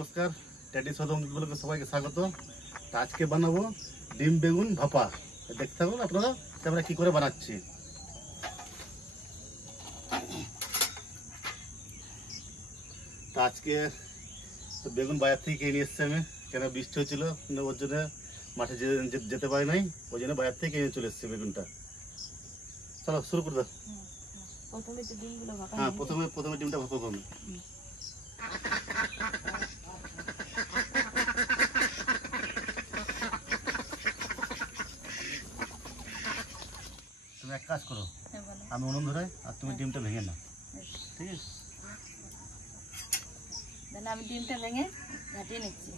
নমস্কার, ট্যাডি সদমকে সবাইকে স্বাগত। আজকে বানাবো ডিম বেগুন ভাপা। দেখতে থাকুন আপনারা আমরা কি করে বানাচ্ছি। তো আজকে বেগুন বাজার থেকে কিনে নিয়ে এসছি আমি, কেন বৃষ্টি হচ্ছিল, ওর জন্য মাঠে যেতে পারি নাই, ওই জন্য বাজার থেকে কিনে চলে এসছি বেগুনটা। চলো শুরু করে দাও। হ্যাঁ, প্রথমে ডিমটা ভাপা করবো। তুমি এক কাজ করো, আমি উনুন ধরে আর তুমি ডিমটা ভেঙে নাও, ঠিক আছে? আমি ডিমটা ভেঙে ঘাটিয়ে নিচ্ছি।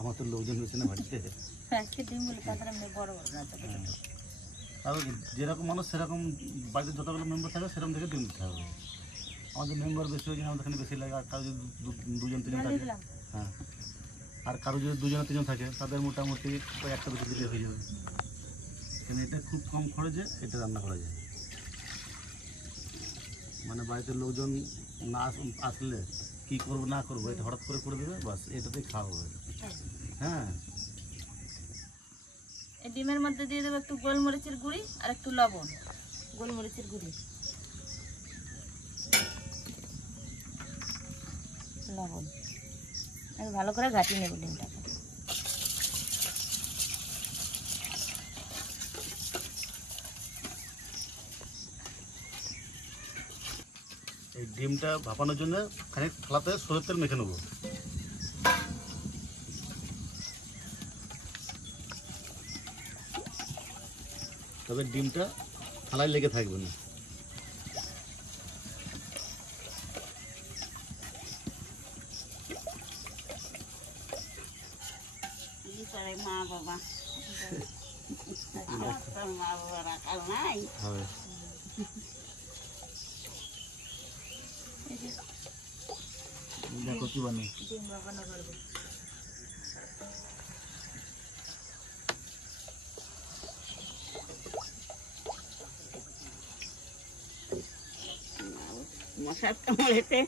আমার তো লোকজন বেশি না বাড়িতে, আর যেরকম মানুষ সেরকম বাড়িতে যতগুলো মেম্বার থাকবে সেরকম থেকে ডিম দিতে হবে। আমাদের মেম্বার বেশি হয়েছে, আমাদের এখানে বেশি লাগে। আর কারো যদি দুজন তিনজন থাকে, হ্যাঁ, আর কারো যদি দুজন তিনজন থাকে তাদের মোটামুটি ওই একটা দুটো দিলে হয়ে যাবে। কেন এটা খুব কম খরচে এটা রান্না করা যায়। মানে বাড়িতে লোকজন না আসলে কি করবো না করবো এটা হঠাৎ করে দেবে, বাস এটাতেই খাওয়া হবে। হ্যাঁ, এই ডিমের মধ্যে দিয়ে দেবো একটু গোলমরিচের গুঁড়ি আর একটু লবণ। গোলমরিচের গুঁড়ি, লবণ, ভালো করে ঘাটিয়ে নেব ডিমটাকে। এই ডিমটা ভাপানোর জন্য খানিক থালাতে সরষের তেল মেখে নেবো। তবে ডিমটা থালায় লেগে থাকবে না। মা বাবা মা বাবা রাখাল নাই। দেখো কি বানিয়ে ডিম বানানো করবো। মশার কামড়েতে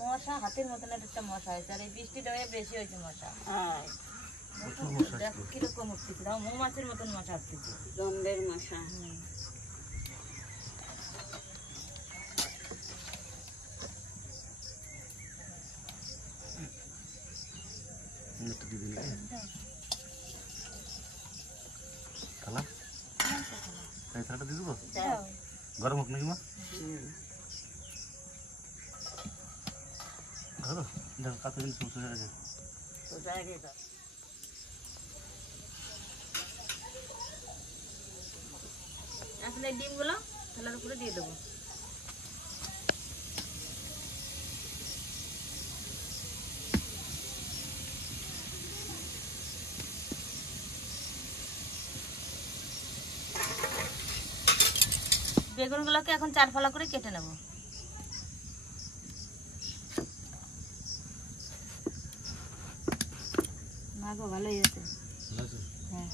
মশা হাতের মতন একটা মশা হয়েছে, আর এই বৃষ্টিটা হয়ে বেশি হয়েছে মশা। কিরকম উঠতেছে, মৌমাছির মতন মশা উঠতেছে, গন্ধের মশা। গরম হোক নাকি মা? ধরো দেখো কাছে সমস্যা হয়ে যায়। আসলে ডিমগুলো থালার উপরে দিয়ে দেবো। বেগুনগুলোকে এখন 4 ফালা করে কেটে নেব। না গো, ভালোই আছে। হ্যাঁ,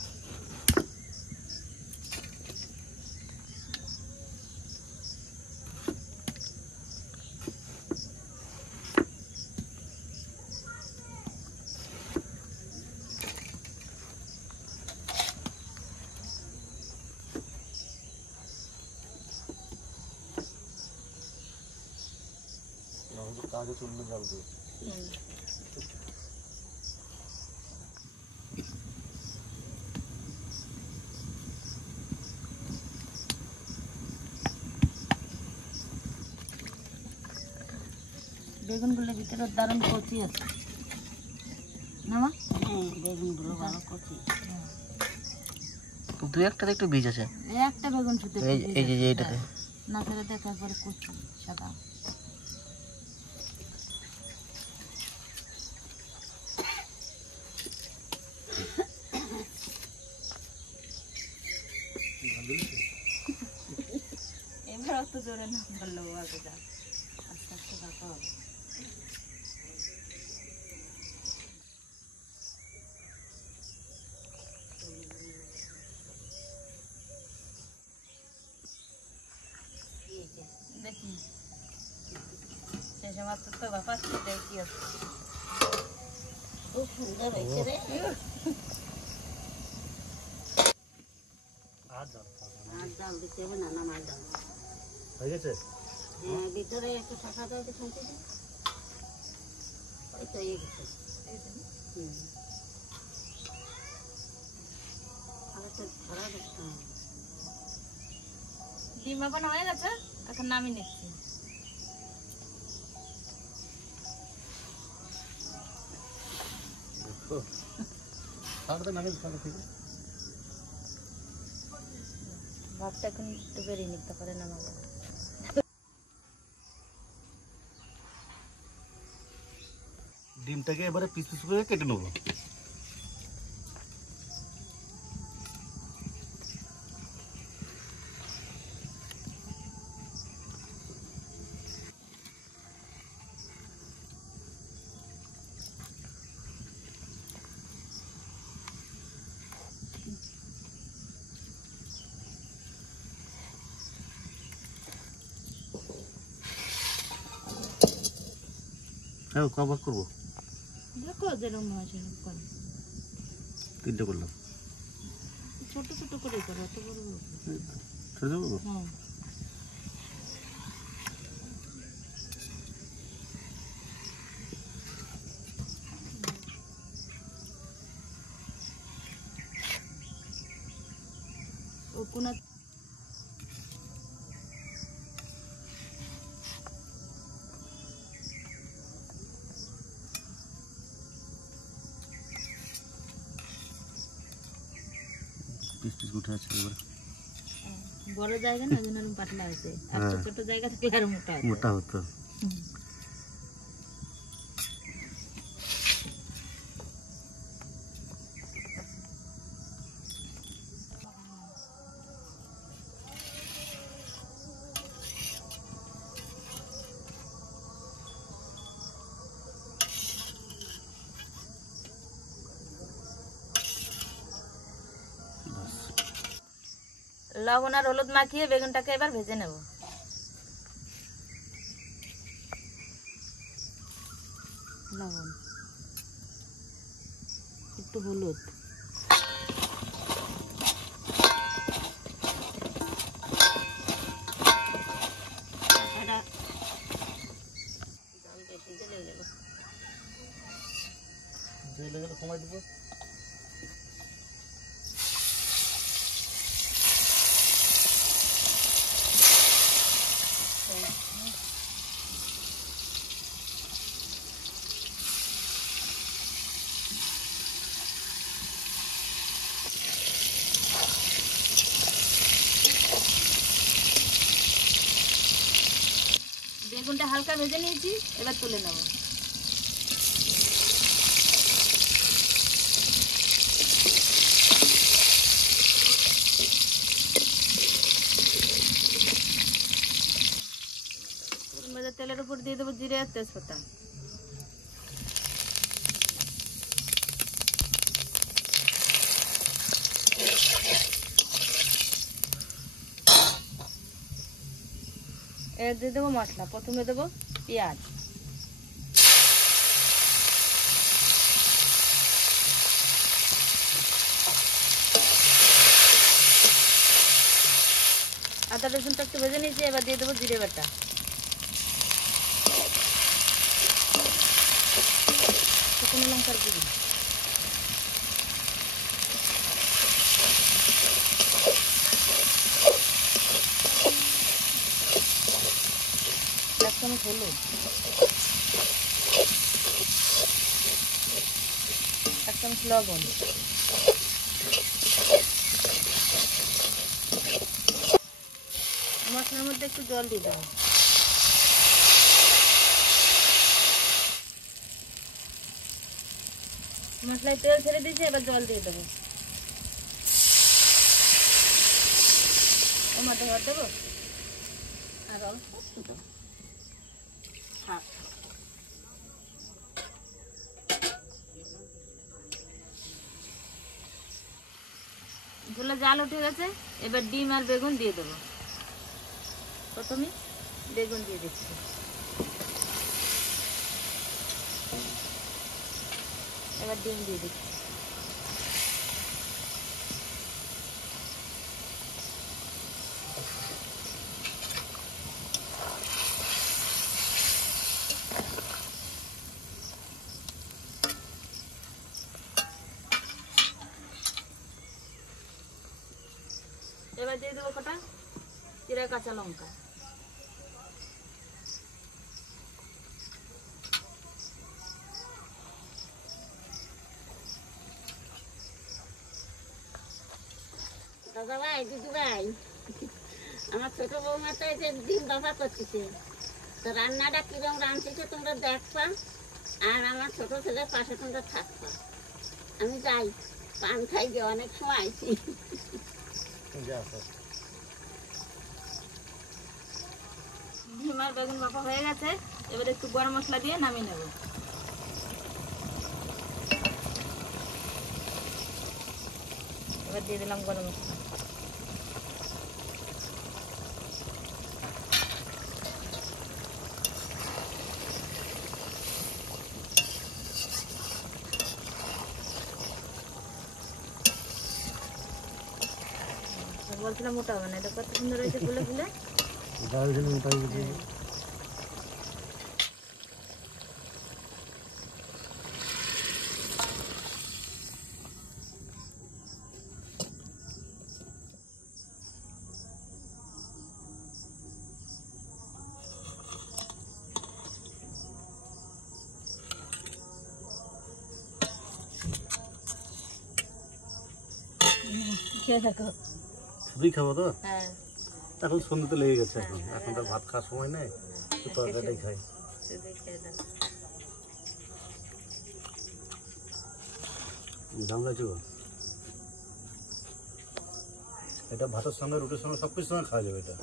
কাজে চললে জল দিয়ে বেগুনগুলোর ভিতরে দারুণ কচি আছে না মা? হ্যাঁ বেগুনগুলো ভালো কচি। দু একটাতে একটু বীজ আছে। একটা বেগুন শুধু এই যে এইটাতে না করে দেখার পরে কচি সাদা। এবার অত জোরে না বললেও আগে যা আস্তে আস্তে দেখা হবে। দেখি শেষে মাত্র তো বাপা কি আছে। খুব সুন্দর হয়েছে রে। আর ডাল দিতে হবে না, নামার ডাল। হয়ে গেছে। হ্যাঁ ভিতরে একটু শাখা দাও তো শান্তি দাও। এই তো এই গেছে। আর একটা ধরা দেখতে হবে। ডিম বানানো হয়ে গেছে, এখন নামিয়ে নিচ্ছি। ভাতটা এখন একটু বেরিয়ে নিতে পারে নামাবো। ডিমটাকে এবারে পিস পিস করে কেটে নেবো। হ্যাঁ কবার করবো? দেখো যেরকম হয় সেরকম করো। 3টে করলাম। ছোট ছোট করে করো, অত বড় বড়। ছোট ছোট করবো? হ্যাঁ ও কোনা পিস পিস উঠে আছে এবারে। বড় জায়গা না, ওই জন্য এরকম পাতলা হয়েছে। আর হ্যাঁ। ছোট জায়গা থেকে আরো মোটা হয়েছে। মোটা হতো। লবণ আর হলুদ মাখিয়ে বেগুনটাকে এবার ভেজে নেব। লবণ, একটু হলুদ, শাখাটা জল বেশি দিলে গেল। জেলে গেলে কমাই দিব। বেগুনটা হালকা ভেজে নিয়েছি, এবার তুলে নেব। তেলের উপর দিয়ে দেবো জিরে আর তেজপাতা। এর দিয়ে দেবো মশলা। প্রথমে দেবো পেঁয়াজ, আদা রসুনটা একটু ভেজে নিয়েছি, এবার দিয়ে দেবো জিরে বাটা, শুকনো লঙ্কার গুঁড়ি, এক চামচ হলুদ, চামচ লবণ, মশলার মধ্যে একটু জল দিয়ে দেবো। মশলায় তেল ছেড়ে দিয়েছি, এবার জল দিয়ে দেবো। ওর মধ্যে ঘর দেবো আর অল্প ছোট থাক। ঝোলে জাল উঠে গেছে, এবার ডিম আর বেগুন দিয়ে দেবো। প্রথমে বেগুন দিয়ে দিচ্ছি, এবার ডিম দিয়ে দিচ্ছি। এবার দিয়ে দেবো কটা জিরা কাঁচা লঙ্কা। দাদা ভাই, দিদি ভাই, আমার ছোট বৌমা তো এই যে ডিম বাবা করতেছে, তো রান্নাটা কিরম রাঁধতেছে তোমরা দেখবা, আর আমার ছোট ছেলে পাশে তোমরা থাকবা। আমি যাই, পান খাই গিয়ে অনেক সময় আইছি। ডিম আর বেগুন বাপা হয়ে গেছে, এবার একটু গরম মশলা দিয়ে নামিয়ে নেব। এবার দিয়ে দিলাম গরম মশলা। বলছিলাম মোটা হবে না, এটা কত সুন্দর হয়েছে ফুলে ফুলে। খেয়ে থাকো। শুধুই খাবো তো? হ্যাঁ, এখন সন্ধ্যে তো লেগে গেছে, এখন এখন তো ভাত খাওয়ার সময় নেই, তো তরকারিটাই খাই। শুধুই খেয়ে দাও। দাম লাগছে গো। এটা ভাতের সঙ্গে, রুটির সঙ্গে, সব কিছুর সঙ্গে খাওয়া যাবে। এটা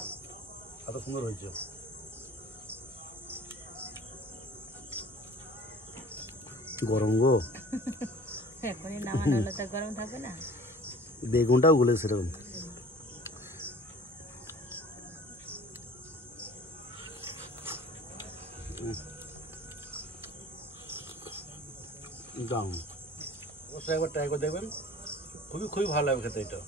এত সুন্দর হয়েছে। গরম গো, এখনই নামানো হলে তো গরম থাকবে না। বেগুনটাও গলে সেরকম। দাম অবশ্যই একবার ট্রাই করে দেখবেন, খুবই খুবই ভালো লাগবে খেতে এটা।